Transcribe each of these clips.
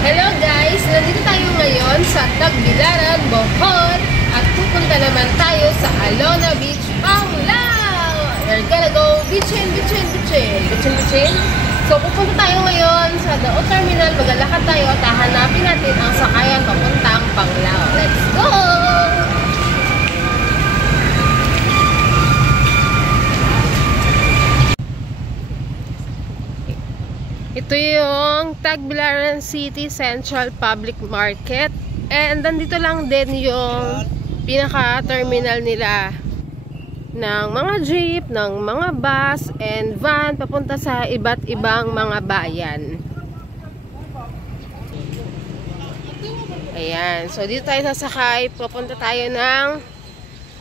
Hello guys! Nandito tayo ngayon sa Tagbilaran, Bohol at pupunta naman tayo sa Alona Beach, Panglao! We're gonna go bitchin! So pupunta tayo ngayon sa Dao Terminal, maglalakad tayo at hahanapin natin ang sakayan papuntang Panglao. Let's go! Ito yung Tagbilaran City Central Public Market. And nandito lang din yung pinaka-terminal nila ng mga jeep, ng mga bus and van papunta sa iba't ibang mga bayan. Ayan. So dito tayo sasakay. Papunta tayo ng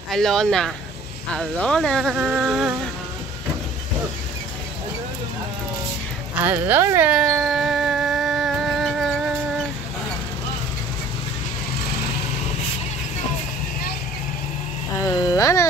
Alona. Alona! Alona! Alona!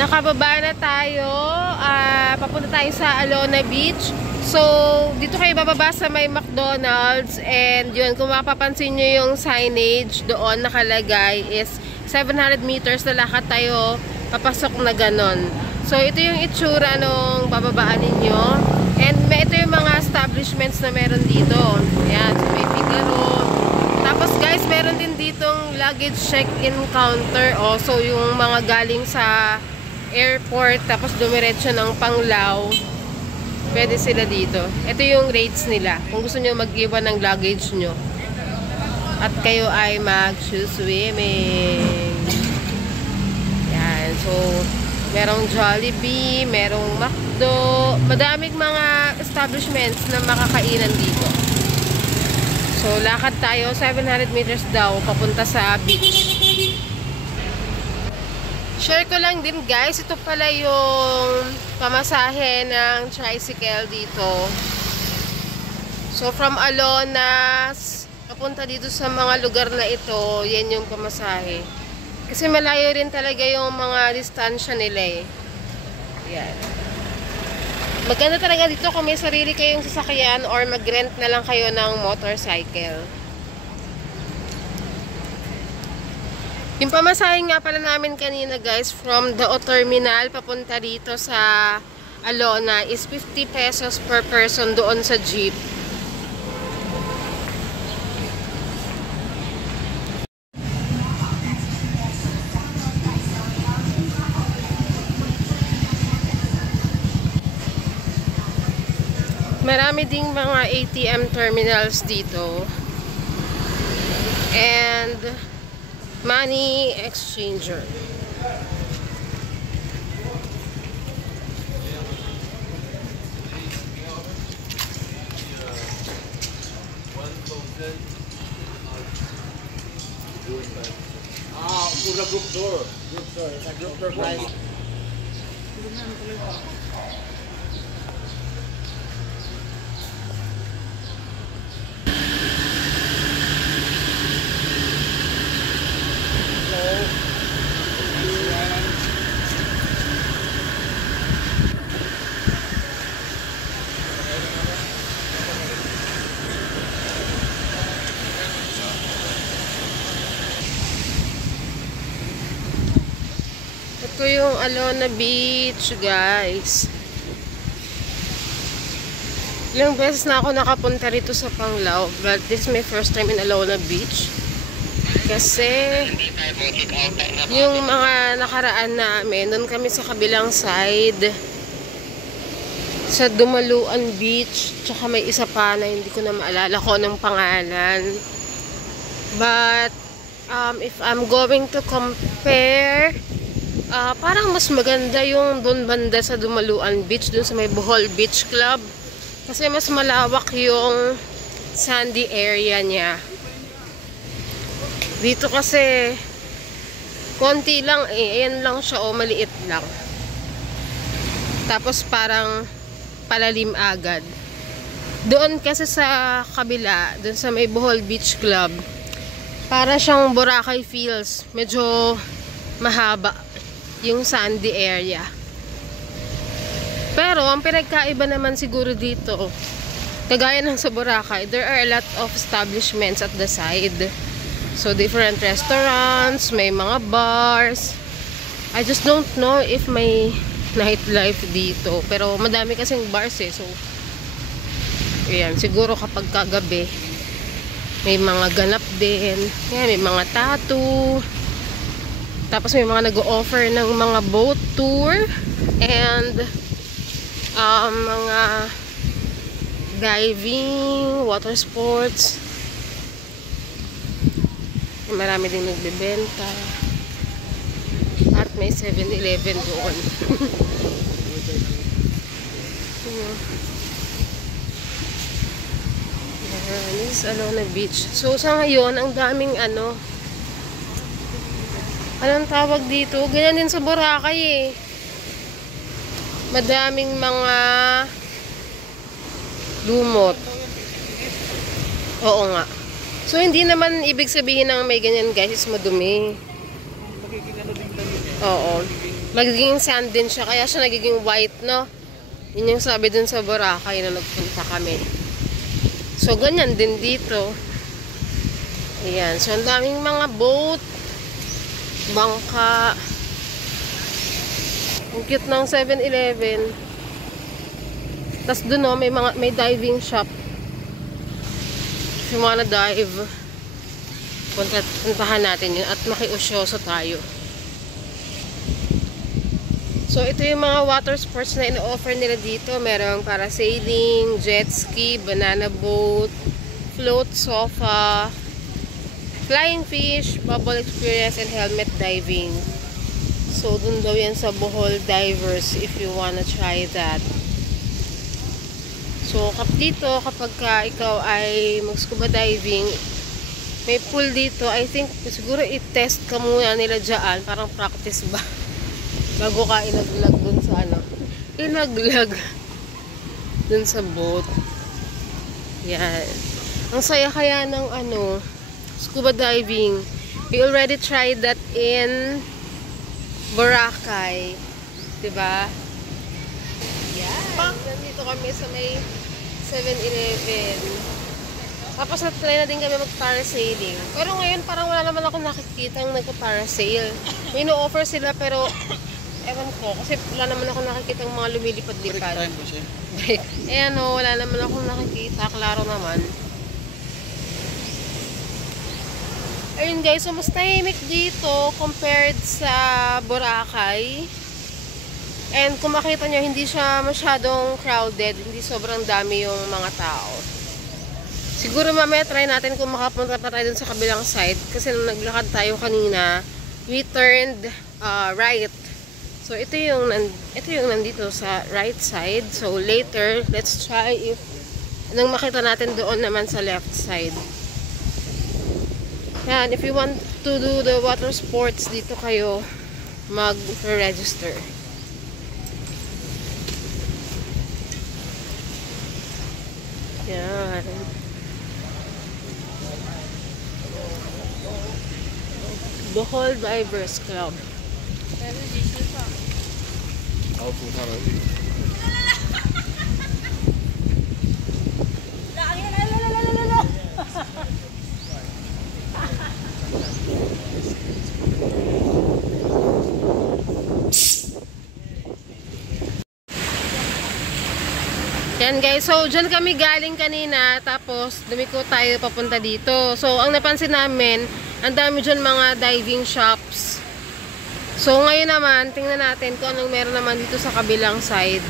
Nakababa na tayo, papunta tayo sa Alona Beach. So, dito kayo bababa sa may McDonald's and yun, kung mapapansin nyo yung signage doon nakalagay is 700 meters na lakad tayo papasok na ganon. So, ito yung itsura nung bababaan ninyo and ito yung mga establishments na meron dito. Ayan, so may Figaro. Tapos guys, meron din ditong luggage check-in counter. So, yung mga galing sa airport, tapos dumiretso ng Panglao, pwede sila dito. Ito yung rates nila kung gusto nyo mag-iwan ng luggage nyo at kayo ay mag-swimming. Yan, so merong Jollibee, merong McDo, madaming mga establishments na makakainan dito. So lakad tayo, 700 meters daw papunta sa beach. Share ko lang din guys, ito pala yung pamasahe ng tricycle dito. So from Alona, papunta dito sa mga lugar na ito, yan yung pamasahe. Kasi malayo rin talaga yung mga distansya nila eh. Yan. Maganda talaga dito kung may sarili kayong sasakyan or mag-rent na lang kayo ng motorcycle. Yung pamasahe nga pala namin kanina guys, from Dao Terminal papunta dito sa Alona is 50 pesos per person doon sa jeep. Marami ding mga ATM terminals dito. And money exchanger. Pura group tour. Group tour. Sa group tour guys. Ito yung Alona Beach, guys. Ilang beses na ako nakapunta rito sa Panglao, but this is my first time in Alona Beach. Kasi yung mga nakaraan namin, doon kami sa kabilang side, sa Dumaluan Beach, tsaka may isa pa na hindi ko na maalala ko ng pangalan. But if I'm going to compare, parang mas maganda yung doon banda sa Dumaluan Beach, doon sa may Bohol Beach Club. Kasi mas malawak yung sandy area niya. Dito kasi konti lang eh. Ayan lang siya o maliit lang. Tapos parang palalim agad. Doon kasi sa kabila, doon sa may Bohol Beach Club, para siyang Boracay feels. Medyo mahaba yung sandy area. Pero ang pinagkaiba naman siguro dito, kagaya ng sa Boracay, there are a lot of establishments at the side. So different restaurants, may mga bars. I just don't know if may nightlife dito. Pero madami kasing bars eh. So, ayan, siguro kapag kagabi, may mga ganap din. Ayan, may mga tattoo. Tapos may mga nag-o-offer ng mga boat tour. And mga diving, water sports. Marami din nagbebenta. At may 7-Eleven doon. This is Alona Beach. So sa ngayon, ang daming anong tawag dito? Ganyan din sa Boracay eh. Madaming mga lumot. Oo nga. So, hindi naman ibig sabihin ng may ganyan guys is madumi. Oo. Magiging sand din siya. Kaya siya nagiging white, no? Yun yung sabi dun sa Boracay na nagpunta kami. So, ganyan din dito. Ayan. So, ang daming mga boat. Bangka. Ang cute ng 7-Eleven. Tapos doon no, may diving shop. If you wanna dive, puntahan natin yun at makiusyoso tayo. So ito yung mga water sports na ino-offer nila dito. Merong parasailing, jet ski, banana boat, float sofa, flying fish, bubble experience, and helmet diving. So, dun daw yan sa Bohol Divers if you wanna try that. So, dito, kapag ikaw ay mag-scuba diving, may pool dito. I think, siguro i-test ka muna nila dyan. Parang practice ba? Bago ka inaglag dun sa inaglag dun sa boat. Yan. Ang saya kaya ng scuba diving. We already tried that in Boracay, diba? Yan. Nandito kami sa may 7-Eleven. Tapos na-try na din kami mag-parasailing. Pero ngayon parang wala naman ako nakikita ang nagpa-parasail. May no-offer sila pero ewan ko. Kasi wala naman ako nakikita ang mga lumilipad-lipad. Break time po siya. Break. Ayan o, wala naman ako nakikita. Klaro naman. Ayun guys, so mas tahimik dito compared sa Boracay. And kung makita nyo, hindi siya masyadong crowded. Hindi sobrang dami yung mga tao. Siguro mamaya try natin kung makapunta pa tayo dun sa kabilang side. Kasi nung naglakad tayo kanina, we turned right. So ito yung nandito sa right side. So later, let's try if anong makita natin doon naman sa left side. Yan, if you want to do the water sports, dito kayo mag-register. Yan. Bohol Divers Club. Ako po sa rin. Ayan guys, so dyan kami galing kanina, tapos dumiko tayo papunta dito. So ang napansin namin, ang dami dyan mga diving shops. So ngayon naman, tingnan natin kung anong meron naman dito sa kabilang side.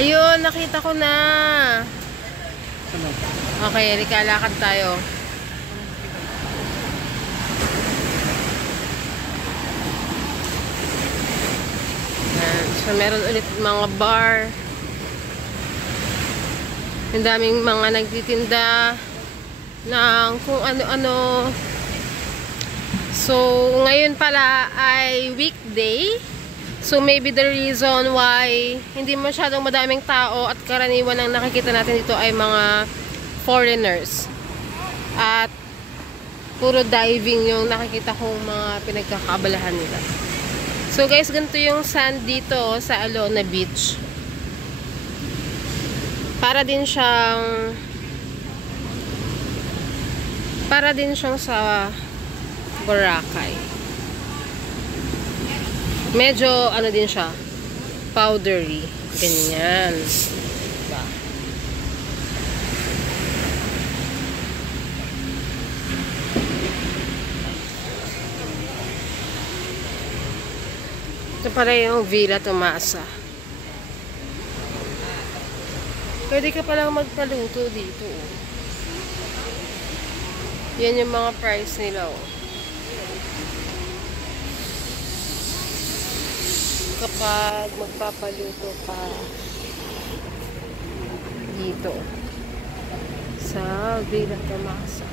Ayun, nakita ko na. Okay, likalakad tayo. Ayan, so meron ulit mga bar. Ang daming mga nagtitinda ng kung ano-ano. So, ngayon pala ay weekday. So, maybe the reason why hindi masyadong madaming tao at karaniwan ang nakikita natin dito ay mga foreigners. At puro diving yung nakikita kong mga pinagkakabalahan nila. So, guys, ganito yung sand dito sa Alona Beach. Para din siyang sa Boracay. Medyo ano din siya, powdery, ganyan. Diba? Ito pala yung Villa Tomasa. Pwede ka palang magpaluto dito. Yan yung mga price nila. Kapag magpapaluto ka dito sa Villa Tomasa.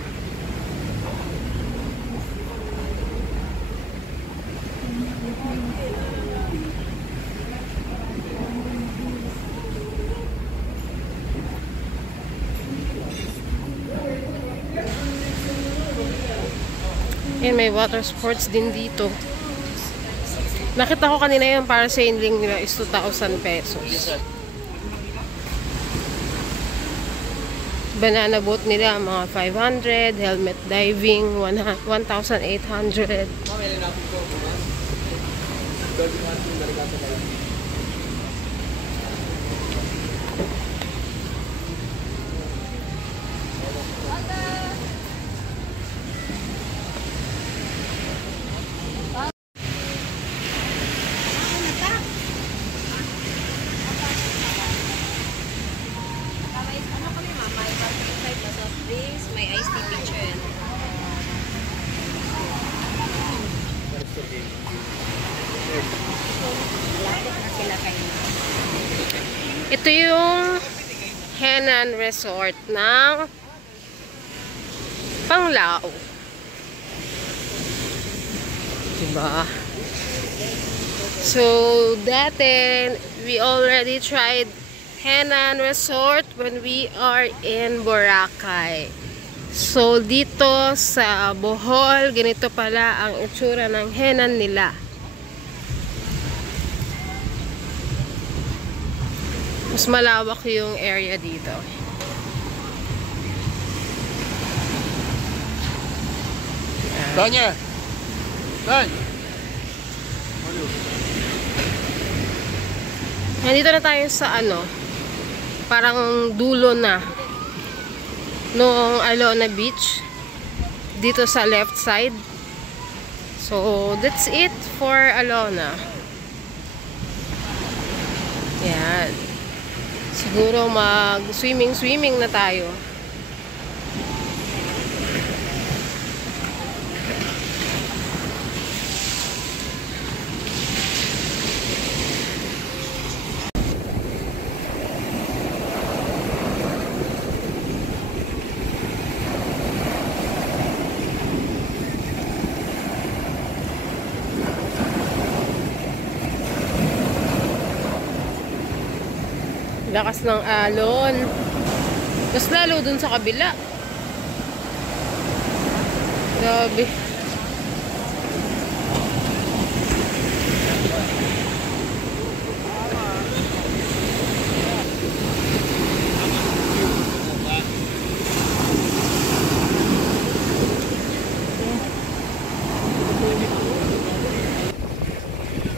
And may water sports din dito. Nakita ko kanina yung parasailing nila is 2,000 pesos. Banana boat nila mga 500, helmet diving 1,800. May iced tea picture. Ito yung Henan Resort ng Panglao. Diba? So, dati, we already tried Henan Resort when we are in Boracay. So, dito sa Bohol, ganito pala ang itsura ng Henan nila. Mas malawak yung area dito. Tanya! Tan! Nandito na tayo sa parang dulo na noong Alona Beach dito sa left side. So that's it for Alona. Yan, siguro mag swimming na tayo. Lakas ng alon. Mas lalo dun sa kabila. Grabe.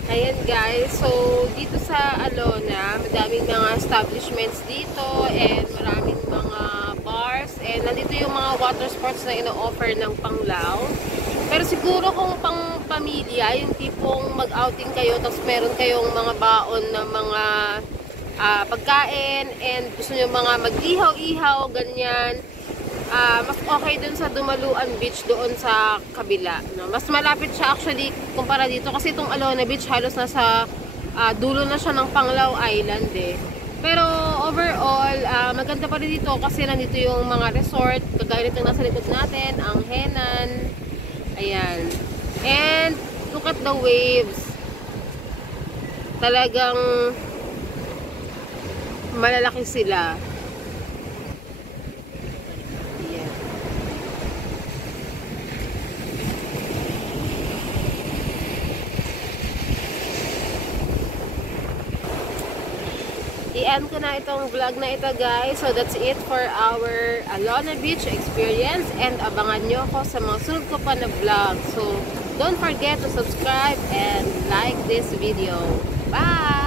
Ayan guys, so dito sa sa Alona. Madaming mga establishments dito and maraming mga bars. And nandito yung mga water sports na ino-offer ng Panglao. Pero siguro kung pang pamilya, yung tipong mag-outing kayo tapos meron kayong mga baon na mga pagkain and gusto nyo mga mag-ihaw-ihaw, ganyan. Mas okay dun sa Dumaluan Beach doon sa kabila, no? Mas malapit siya actually kumpara dito kasi itong Alona Beach halos nasa dulo na siya ng Panglao Island eh. Pero overall, maganda pa rin dito kasi nandito yung mga resort, kagaya nitong nasa likod natin, ang Henan. Ayan. And look at the waves. Talagang malalaki sila. I-end ko na itong vlog na ito, guys. So that's it for our Alona Beach experience and abangan nyo ako sa mga sunod ko pa na vlog. So don't forget to subscribe and like this video. Bye!